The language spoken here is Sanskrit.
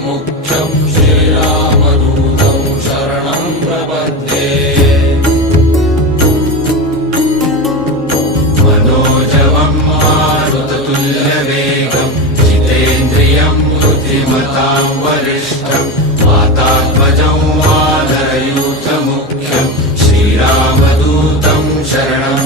मुख्यं श्रीरामदूतं शरणं प्रपद्ये। मनोजवं मारुततुल्यवेगं जितेन्द्रियं बुद्धिमतां वरिष्ठं वातात्मजं वानरयूथमुख्यं श्रीरामदूतं शरणं